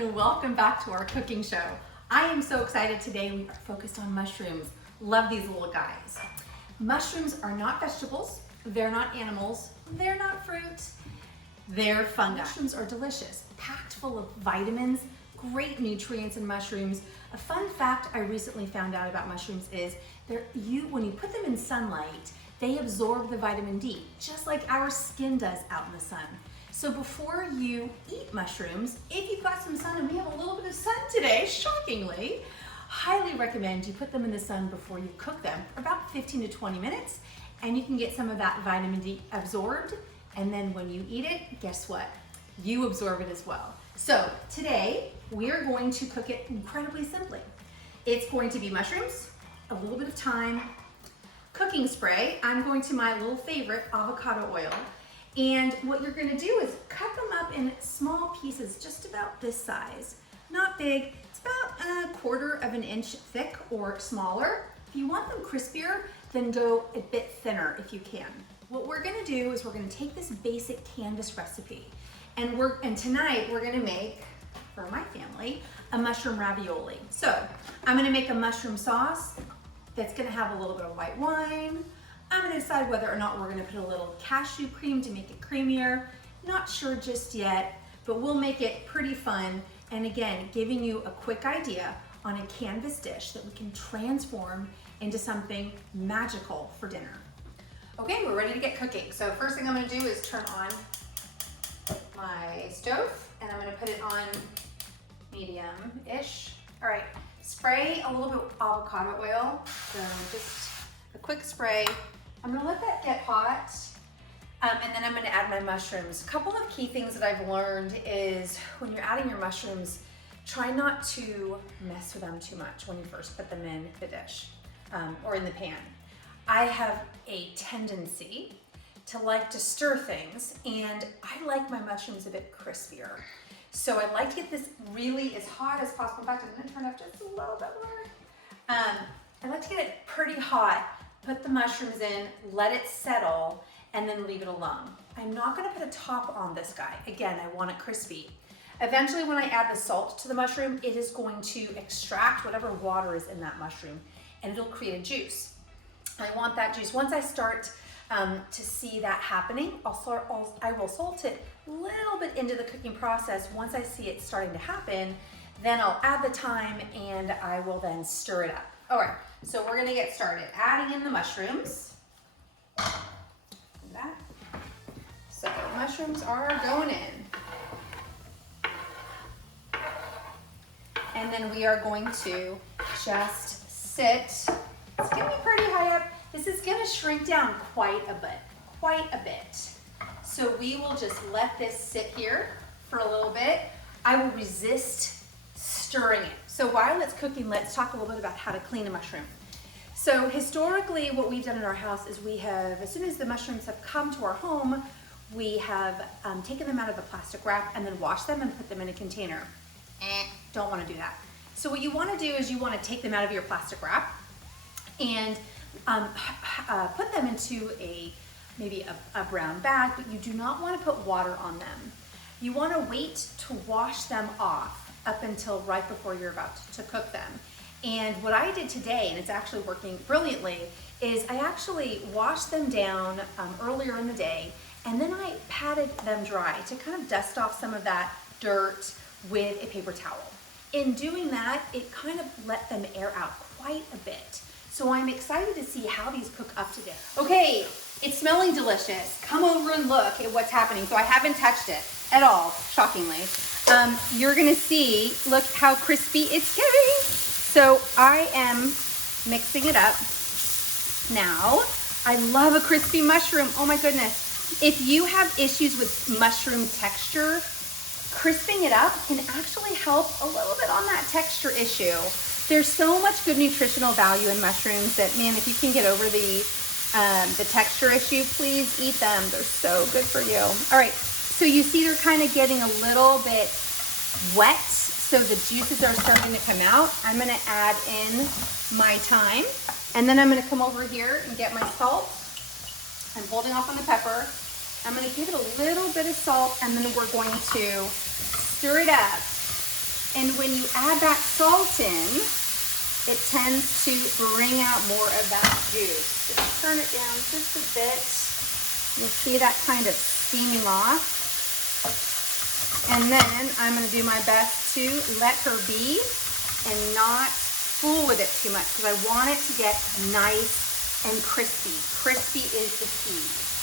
and welcome back to our cooking show. I am so excited today. We are focused on mushrooms. Love these little guys. Mushrooms are not vegetables, they're not animals, they're not fruit, they're fungi. Mushrooms are delicious, packed full of vitamins, great nutrients in mushrooms. A fun fact I recently found out about mushrooms is when you put them in sunlight, they absorb the vitamin D, just like our skin does out in the sun. So before you eat mushrooms, if you've got some sun, and we have a little bit of sun today, shockingly, highly recommend you put them in the sun before you cook them for about 15 to 20 minutes, and you can get some of that vitamin D absorbed, and then when you eat it, guess what? You absorb it as well. So today, we're going to cook it incredibly simply. It's going to be mushrooms, a little bit of thyme, cooking spray. I'm going to my little favorite, avocado oil. And what you're gonna do is cut them up in small pieces, just about this size. Not big, it's about 1/4 of an inch thick or smaller. If you want them crispier, then go a bit thinner if you can. What we're gonna do is we're gonna take this basic Canvas recipe, and tonight we're gonna make, for my family, a mushroom ravioli. So I'm gonna make a mushroom sauce that's gonna have a little bit of white wine. I'm gonna decide whether or not we're gonna put a little cashew cream to make it creamier. Not sure just yet, but we'll make it pretty fun. And again, giving you a quick idea on a Canvas dish that we can transform into something magical for dinner. Okay, we're ready to get cooking. So first thing I'm gonna do is turn on my stove, and I'm gonna put it on medium-ish. All right, spray a little bit of avocado oil. So just a quick spray. I'm gonna let that get hot, and then I'm gonna add my mushrooms. A couple of key things that I've learned is when you're adding your mushrooms, try not to mess with them too much when you first put them in the dish or in the pan. I have a tendency to like to stir things, and I like my mushrooms a bit crispier. So I like to get this really as hot as possible. In fact, I'm gonna turn up just a little bit more. I like to get it pretty hot, put the mushrooms in, let it settle, and then leave it alone. I'm not gonna put a top on this guy. Again, I want it crispy. Eventually, when I add the salt to the mushroom, it is going to extract whatever water is in that mushroom, and it'll create a juice. I want that juice. Once I start to see that happening, I will salt it a little bit into the cooking process. Once I see it starting to happen, then I'll add the thyme, and I will then stir it up. All right, so we're gonna get started. Adding in the mushrooms. That. So mushrooms are going in. And then we are going to just sit. It's gonna be pretty high up. This is gonna shrink down quite a bit. So we will just let this sit here for a little bit. I will resist stirring it. So while it's cooking, let's talk a little bit about how to clean a mushroom. So historically, what we've done in our house is we have, as soon as the mushrooms have come to our home, we have taken them out of the plastic wrap and then washed them and put them in a container. Don't want to do that. So what you want to do is you want to take them out of your plastic wrap and put them into maybe a brown bag, but you do not want to put water on them. You want to wait to wash them off up until right before you're about to cook them. And what I did today, and it's actually working brilliantly, is I actually washed them down earlier in the day, and then I patted them dry to kind of dust off some of that dirt with a paper towel. In doing that, it kind of let them air out quite a bit. So I'm excited to see how these cook up today. Okay, it's smelling delicious. Come over and look at what's happening. So I haven't touched it at all, shockingly. You're gonna see, look how crispy it's getting. So I am mixing it up. Now, I love a crispy mushroom. Oh my goodness. If you have issues with mushroom texture, crisping it up can actually help a little bit on that texture issue. There's so much good nutritional value in mushrooms that, man, if you can get over the texture issue, please eat them. They're so good for you. All right, so you see they're kind of getting a little bit wet, so the juices are starting to come out. I'm gonna add in my thyme, and then I'm gonna come over here and get my salt. I'm holding off on the pepper. I'm gonna give it a little bit of salt, and then we're going to stir it up And when you add that salt in, it tends to bring out more of that juice. Just turn it down just a bit. You'll see that kind of steaming off. And then I'm gonna do my best to let her be and not fool with it too much because I want it to get nice and crispy. Crispy is the key.